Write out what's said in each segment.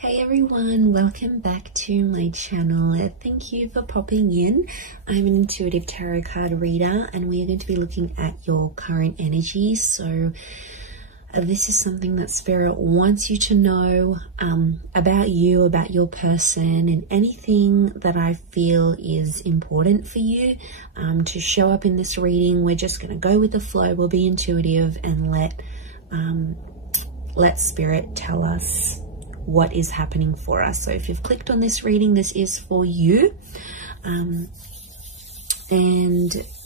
Hey everyone, welcome back to my channel. Thank you for popping in. I'm an intuitive tarot card reader and we are going to be looking at your current energy. So this is something that Spirit wants you to know about you, about your person, and anything that I feel is important for you to show up in this reading. We're just going to go with the flow. We'll be intuitive and let Spirit tell us what is happening for us. So if you've clicked on this reading, this is for you, and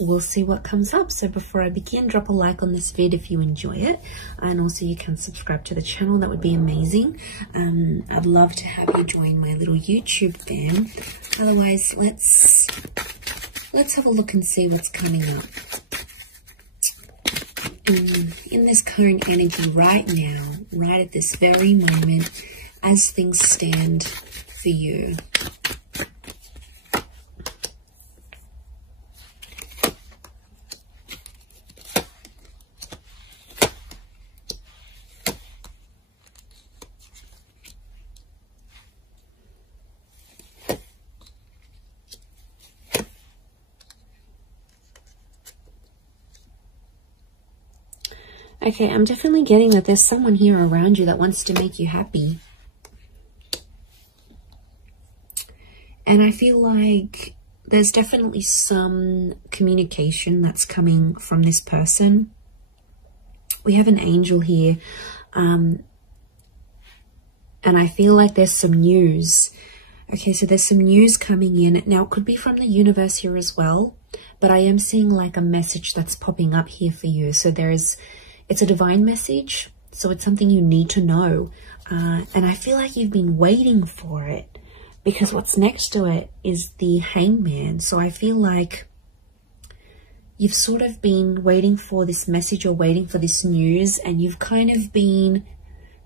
we'll see what comes up. So before I begin, drop a like on this vid if you enjoy it, and also you can subscribe to the channel. That would be amazing. I'd love to have you join my little YouTube fam. Otherwise, let's have a look and see what's coming up in this current energy right now, right at this very moment, as things stand for you. Okay, I'm definitely getting that there's someone here around you that wants to make you happy. And I feel like there's definitely some communication that's coming from this person. We have an angel here. And I feel like there's some news. Okay, so there's some news coming in. Now, it could be from the universe here as well. But I am seeing like a message that's popping up here for you. So it's a divine message. So it's something you need to know. And I feel like you've been waiting for it, because what's next to it is the Hangman. So I feel like you've sort of been waiting for this message or waiting for this news, and you've kind of been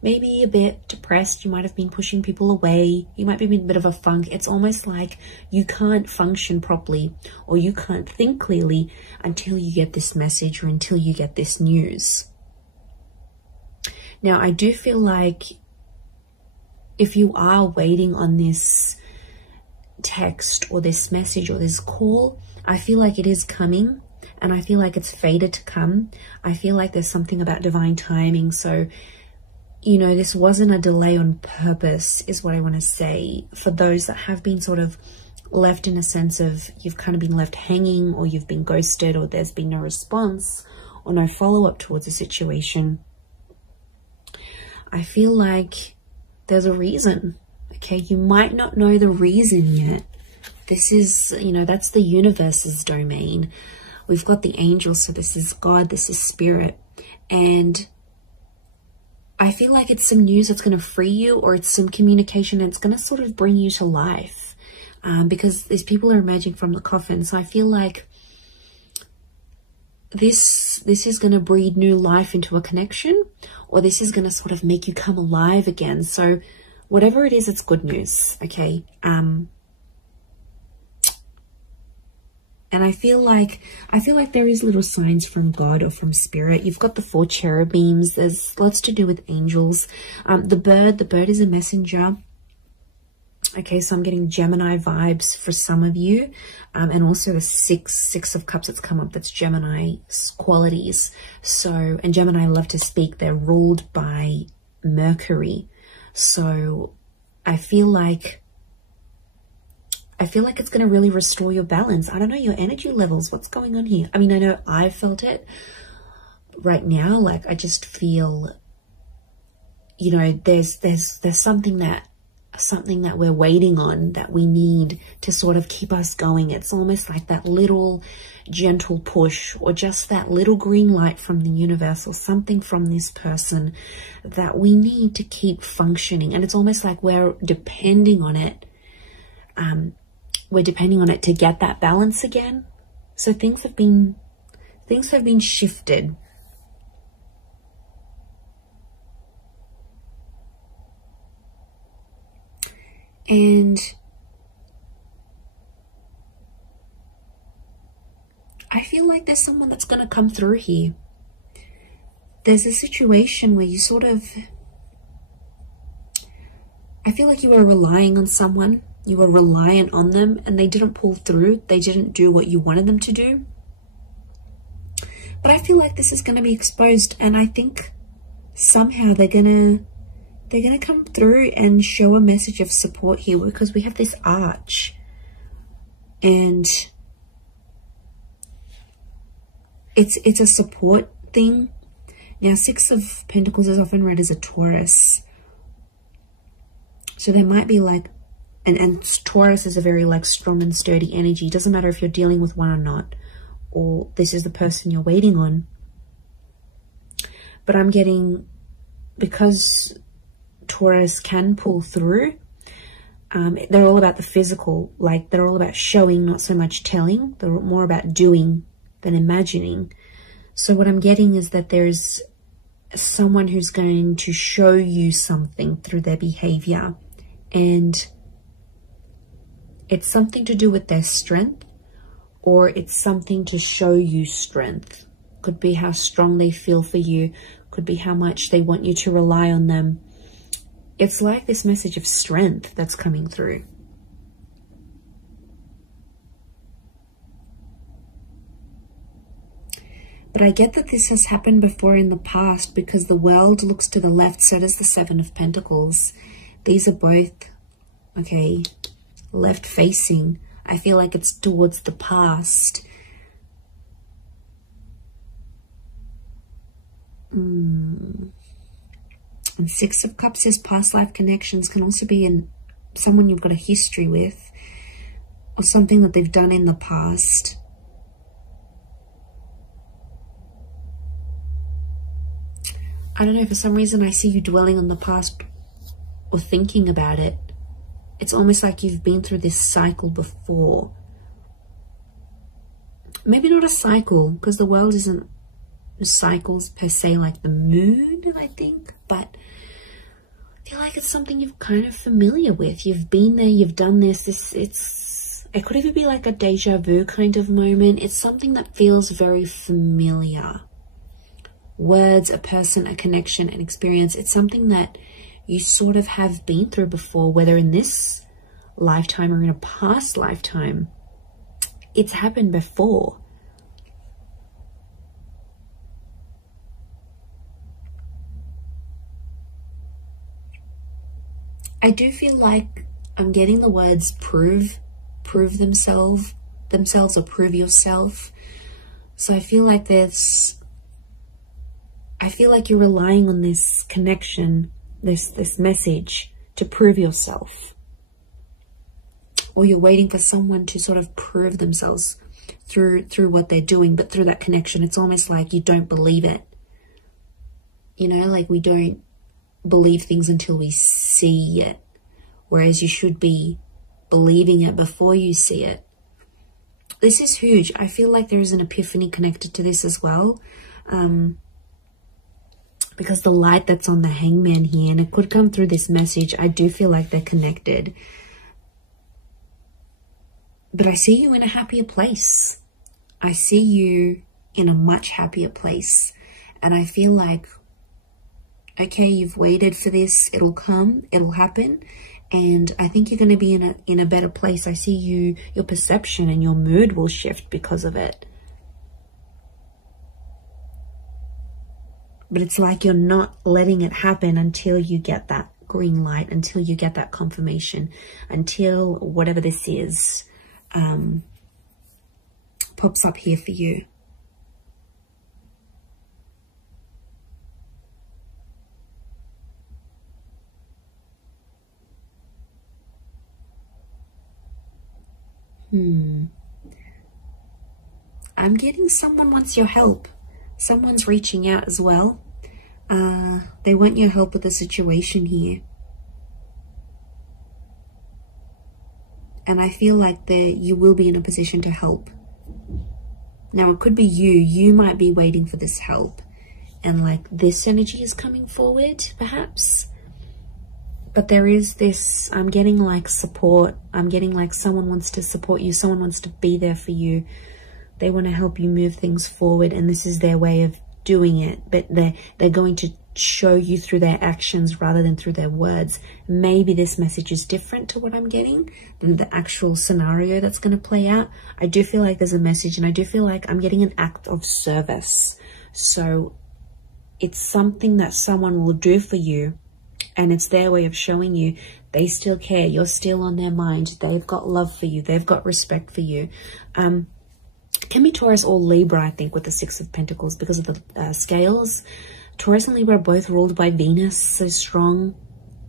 maybe a bit depressed. You might have been pushing people away. You might be in a bit of a funk. It's almost like you can't function properly or you can't think clearly until you get this message or until you get this news. Now, I do feel like if you are waiting on this text or this message or this call, I feel like it is coming, and I feel like it's fated to come. I feel like there's something about divine timing. So, you know, this wasn't a delay on purpose, is what I want to say. For those that have been sort of left in a sense of you've kind of been left hanging, or you've been ghosted, or there's been no response or no follow-up towards a situation, I feel like there's a reason. Okay, you might not know the reason yet. This is, you know, that's the universe's domain. We've got the angels, so this is God, this is Spirit. And I feel like it's some news that's going to free you, or it's some communication and it's going to sort of bring you to life. Because these people are emerging from the coffin. So I feel like this is going to breathe new life into a connection, or this is going to sort of make you come alive again. So whatever it is, it's good news. Okay. And I feel like there is little signs from God or from Spirit. You've got the 4 cherubims. There's lots to do with angels. The bird is a messenger. Okay, so I'm getting Gemini vibes for some of you. And also the six of cups that's come up, that's Gemini qualities. So, and Gemini love to speak. They're ruled by Mercury. So I feel like it's going to really restore your balance. I don't know, your energy levels. What's going on here? I mean, I know I felt it right now. Like, I just feel, you know, there's something that we're waiting on, that we need to sort of keep us going. It's almost like that little gentle push, or just that little green light from the universe, or something from this person that we need to keep functioning. And it's almost like we're depending on it. We're depending on it to get that balance again. So things have been shifted. And I feel like there's someone that's going to come through here. There's a situation where you sort of, I feel like you were relying on someone. You were reliant on them and they didn't pull through. They didn't do what you wanted them to do. But I feel like this is going to be exposed, and I think somehow they're gonna come through and show a message of support here, because we have this arch, and it's a support thing. Now, Six of Pentacles is often read as a Taurus, so there might be like, and Taurus is a very like strong and sturdy energy. It doesn't matter if you're dealing with one or not, or this is the person you're waiting on. But I'm getting, because Taurus can pull through, they're all about the physical, like they're all about showing, not so much telling. They're more about doing than imagining. So what I'm getting is that there's someone who's going to show you something through their behavior, and it's something to do with their strength, or it's something to show you strength. Could be how strong they feel for you, could be how much they want you to rely on them. It's like this message of strength that's coming through. But I get that this has happened before in the past, because the World looks to the left, so does the Seven of Pentacles. These are both, okay, left facing. I feel like it's towards the past. And Six of Cups is past life connections. Can also be in someone you've got a history with, or something that they've done in the past. I don't know, for some reason I see you dwelling on the past or thinking about it. It's almost like you've been through this cycle before. Maybe not a cycle, because the world isn't cycles per se like the moon, I think. But I feel like it's something you're kind of familiar with. You've been there, you've done this. It could even be like a deja vu kind of moment. It's something that feels very familiar. Words, a person, a connection, an experience. It's something that you sort of have been through before, whether in this lifetime or in a past lifetime. It's happened before. I do feel like I'm getting the words prove themselves or prove yourself. So I feel like you're relying on this connection, this message to prove yourself. Or you're waiting for someone to sort of prove themselves through what they're doing, but through that connection, it's almost like you don't believe it. You know, like we don't believe things until we see it, whereas you should be believing it before you see it. This is huge. I feel like there is an epiphany connected to this as well. Because the light that's on the Hangman here, and it could come through this message, I do feel like they're connected. But I see you in a happier place. I see you in a much happier place. And I feel like, okay, you've waited for this. It'll come. It'll happen. And I think you're going to be in a better place. I see your perception and your mood will shift because of it. But it's like you're not letting it happen until you get that green light, until you get that confirmation, until whatever this is pops up here for you. I'm getting someone wants your help. Someone's reaching out as well. They want your help with the situation here. And I feel like you will be in a position to help. Now, it could be you. You might be waiting for this help. And like this energy is coming forward, perhaps. But there is this, I'm getting like support. I'm getting like someone wants to support you. Someone wants to be there for you. They want to help you move things forward, and this is their way of doing it. But they're going to show you through their actions rather than through their words. Maybe this message is different to what I'm getting than the actual scenario that's going to play out. I do feel like there's a message, and I do feel like I'm getting an act of service. So it's something that someone will do for you, and it's their way of showing you they still care. You're still on their mind. They've got love for you. They've got respect for you. Can be Taurus or Libra, I think, with the Six of Pentacles because of the scales. Taurus and Libra are both ruled by Venus, so strong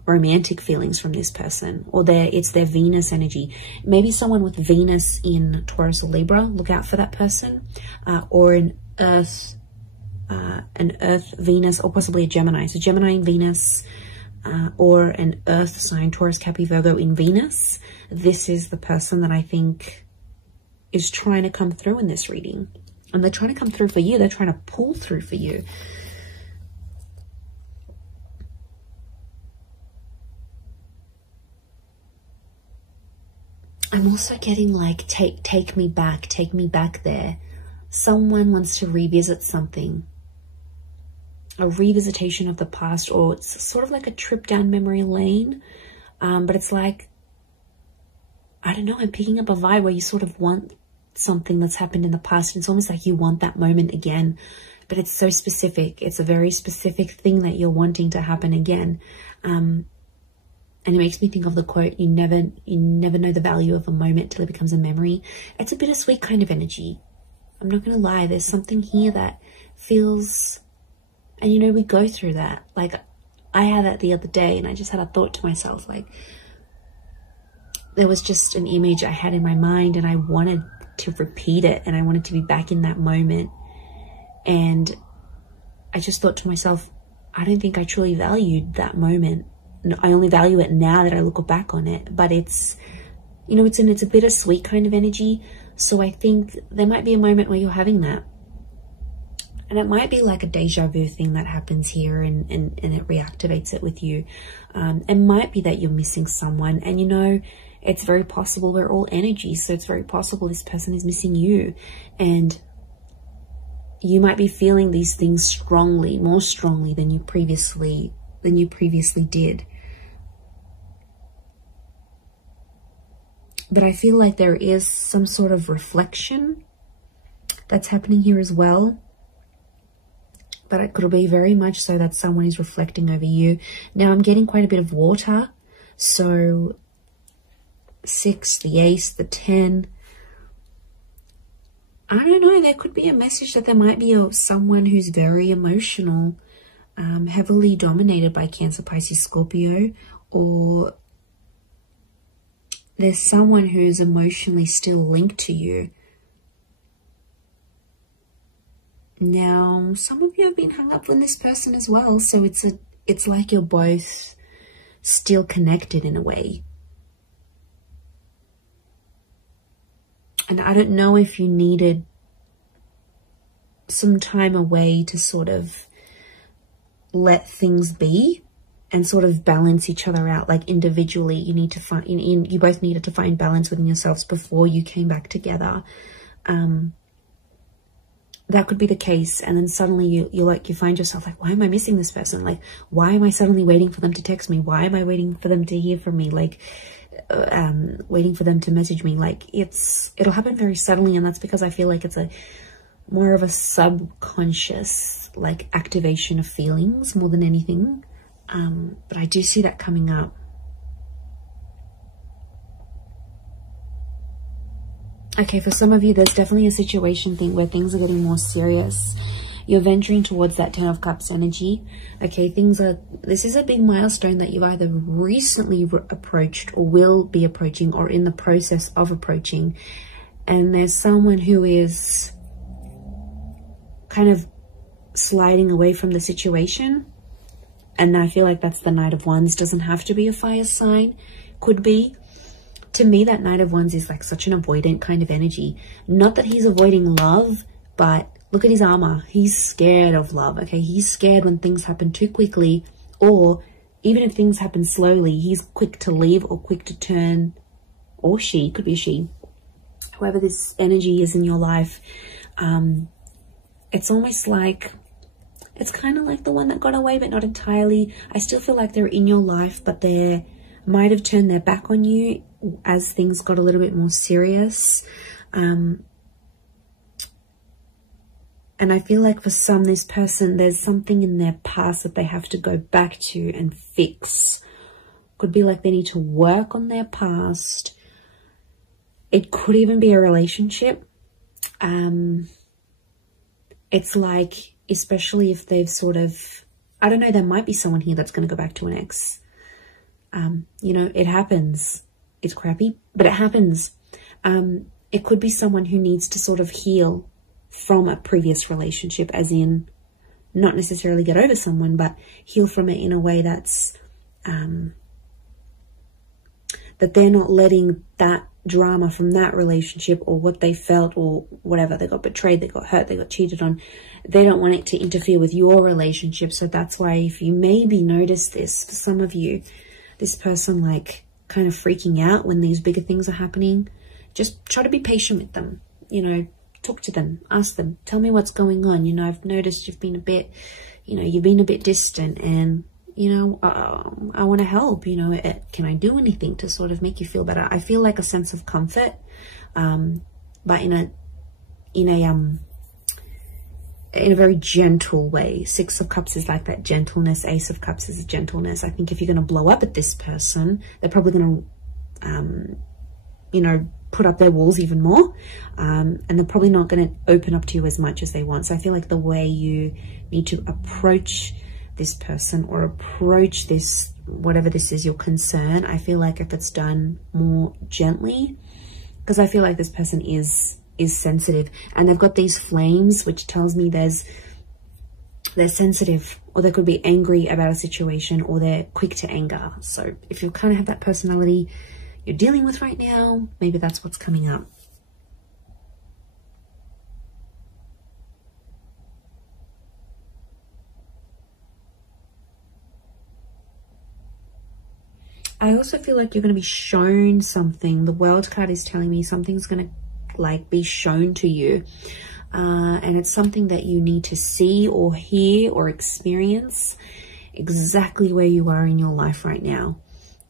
romantic feelings from this person, or it's their Venus energy. Maybe someone with Venus in Taurus or Libra, look out for that person, or an Earth Venus, or possibly a Gemini. So Gemini in Venus, or an Earth sign, Taurus, Capricorn, Virgo in Venus. This is the person that I think is trying to come through in this reading, and they're trying to come through for you. They're trying to pull through for you. I'm also getting like, take me back there. Someone wants to revisit something, a revisitation of the past, or it's sort of like a trip down memory lane. But it's like, I don't know, I'm picking up a vibe where you sort of want something that's happened in the past. It's almost like you want that moment again, but it's so specific. It's a very specific thing that you're wanting to happen again. And it makes me think of the quote, you never know the value of a moment till it becomes a memory. It's a bittersweet kind of energy. I'm not going to lie. There's something here that feels, and you know, we go through that. Like, I had that the other day, and I just had a thought to myself, like, there was just an image I had in my mind, and I wanted to repeat it, and I wanted to be back in that moment. And I just thought to myself, I don't think I truly valued that moment. I only value it now that I look back on it. But it's, you know, it's a bittersweet kind of energy. So I think there might be a moment where you're having that. And it might be like a deja vu thing that happens here, and it reactivates it with you. It might be that you're missing someone, and you know, it's very possible we're all energy. So it's very possible this person is missing you, and you might be feeling these things strongly, more strongly than you previously did. But I feel like there is some sort of reflection that's happening here as well. But it could be very much so that someone is reflecting over you. Now I'm getting quite a bit of water. So 6, the Ace, the 10. I don't know. There could be a message that there might be someone who's very emotional, heavily dominated by Cancer, Pisces, Scorpio, or there's someone who's emotionally still linked to you. Now, some of you have been hung up with this person as well, so it's like you're both still connected in a way. And I don't know if you needed some time away to sort of let things be and sort of balance each other out. Like individually, you need to find, you both needed to find balance within yourselves before you came back together. That could be the case. And then suddenly you find yourself like, why am I missing this person? Like, why am I suddenly waiting for them to text me? Why am I waiting for them to hear from me? Like, waiting for them to message me. Like, it'll happen very suddenly. And that's because I feel like it's more of a subconscious, like, activation of feelings more than anything. But I do see that coming up. Okay, for some of you, there's definitely a situation thing where things are getting more serious. You're venturing towards that 10 of Cups energy. Okay, this is a big milestone that you've either recently approached or will be approaching or in the process of approaching. And there's someone who is kind of sliding away from the situation. And I feel like that's the Knight of Wands. Doesn't have to be a fire sign. Could be. To me, that Knight of Wands is like such an avoidant kind of energy. Not that he's avoiding love, but look at his armor. He's scared of love, okay? He's scared when things happen too quickly, or even if things happen slowly, he's quick to leave or quick to turn, or she, could be a she. Whoever this energy is in your life, it's almost like It's kind of like the one that got away, but not entirely. I still feel like they're in your life, but they might have turned their back on you as things got a little bit more serious. And I feel like for some, this person, there's something in their past that they have to go back to and fix. Could be like they need to work on their past. It could even be a relationship. It's like, especially if they've sort of, I don't know, there might be someone here that's going to go back to an ex. You know, it happens. It's crappy, but it happens. It could be someone who needs to sort of heal from a previous relationship, as in not necessarily get over someone, but heal from it in a way that's, that they're not letting that drama from that relationship or what they felt or whatever, they got betrayed, they got hurt, they got cheated on, they don't want it to interfere with your relationship. So that's why, if you maybe notice this, for some of you, this person like kind of freaking out when these bigger things are happening, just try to be patient with them, you know, talk to them, ask them, tell me what's going on. You know, I've noticed you've been a bit, you know, you've been a bit distant, and you know, I want to help, you know, can I do anything to sort of make you feel better? I feel like a sense of comfort, but in a very gentle way. Six of Cups is like that gentleness. Ace of Cups is gentleness. I think if you're going to blow up at this person, they're probably going to, you know, put up their walls even more, and they're probably not going to open up to you as much as they want. So I feel like the way you need to approach this person or approach this, whatever this is, your concern, I feel like if it's done more gently, because I feel like this person is sensitive, and they've got these flames, which tells me they're sensitive, or they could be angry about a situation, or they're quick to anger. So if you kind of have that personality you're dealing with right now, maybe that's what's coming up. I also feel like you're going to be shown something. The World card is telling me something's going to like be shown to you. And it's something that you need to see or hear or experience exactly where you are in your life right now.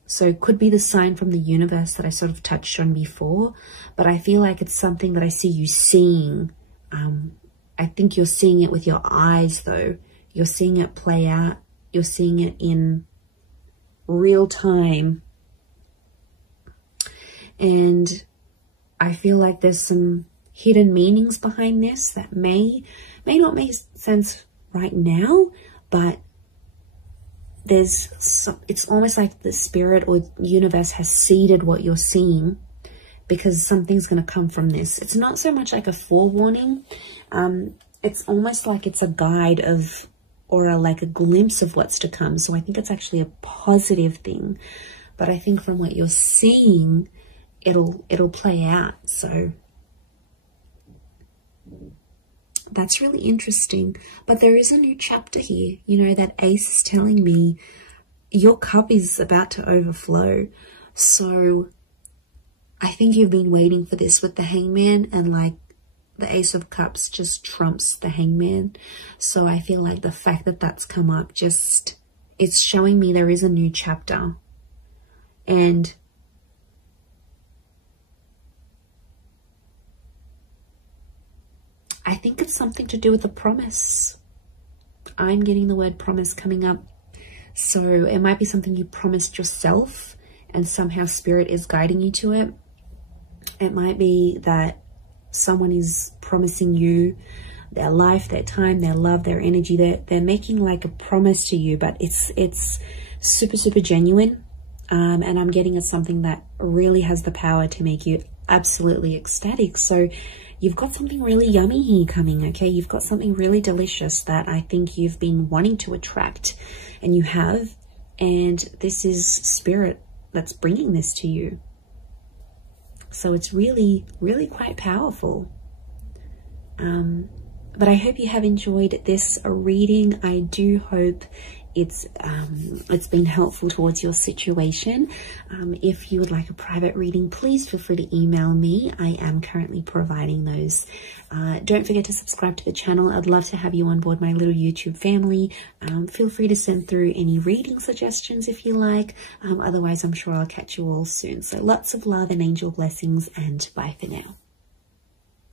So it could be the sign from the universe that I sort of touched on before, but I feel like it's something that I see you seeing. I think you're seeing it with your eyes though. You're seeing it play out. You're seeing it in real time, and I feel like there's some hidden meanings behind this that may not make sense right now, but there's some, it's almost like the spirit or universe has seeded what you're seeing, because something's going to come from this. It's not so much like a forewarning, it's almost like it's a guide of, or like a glimpse of what's to come. So I think it's actually a positive thing, but I think from what you're seeing, it'll play out. So that's really interesting. But there is a new chapter here. You know, that ace is telling me your cup is about to overflow. So I think you've been waiting for this with the Hangman, and like the Ace of Cups just trumps the Hangman. So I feel like the fact that that's come up, just, it's showing me there is a new chapter. And I think it's something to do with the promise. I'm getting the word promise coming up. So it might be something you promised yourself and somehow spirit is guiding you to it. It might be that someone is promising you their life, their time, their love, their energy. They're making like a promise to you, but it's super, super genuine. And I'm getting it's something that really has the power to make you absolutely ecstatic. So you've got something really yummy here coming, okay? You've got something really delicious that I think you've been wanting to attract, and you have. And this is spirit that's bringing this to you. So it's really, really quite powerful. But I hope you have enjoyed this reading. I do hope it's been helpful towards your situation. If you would like a private reading, please feel free to email me. I am currently providing those. Don't forget to subscribe to the channel. I'd love to have you on board my little YouTube family. Feel free to send through any reading suggestions if you like. Otherwise, I'm sure I'll catch you all soon. So lots of love and angel blessings, and bye for now.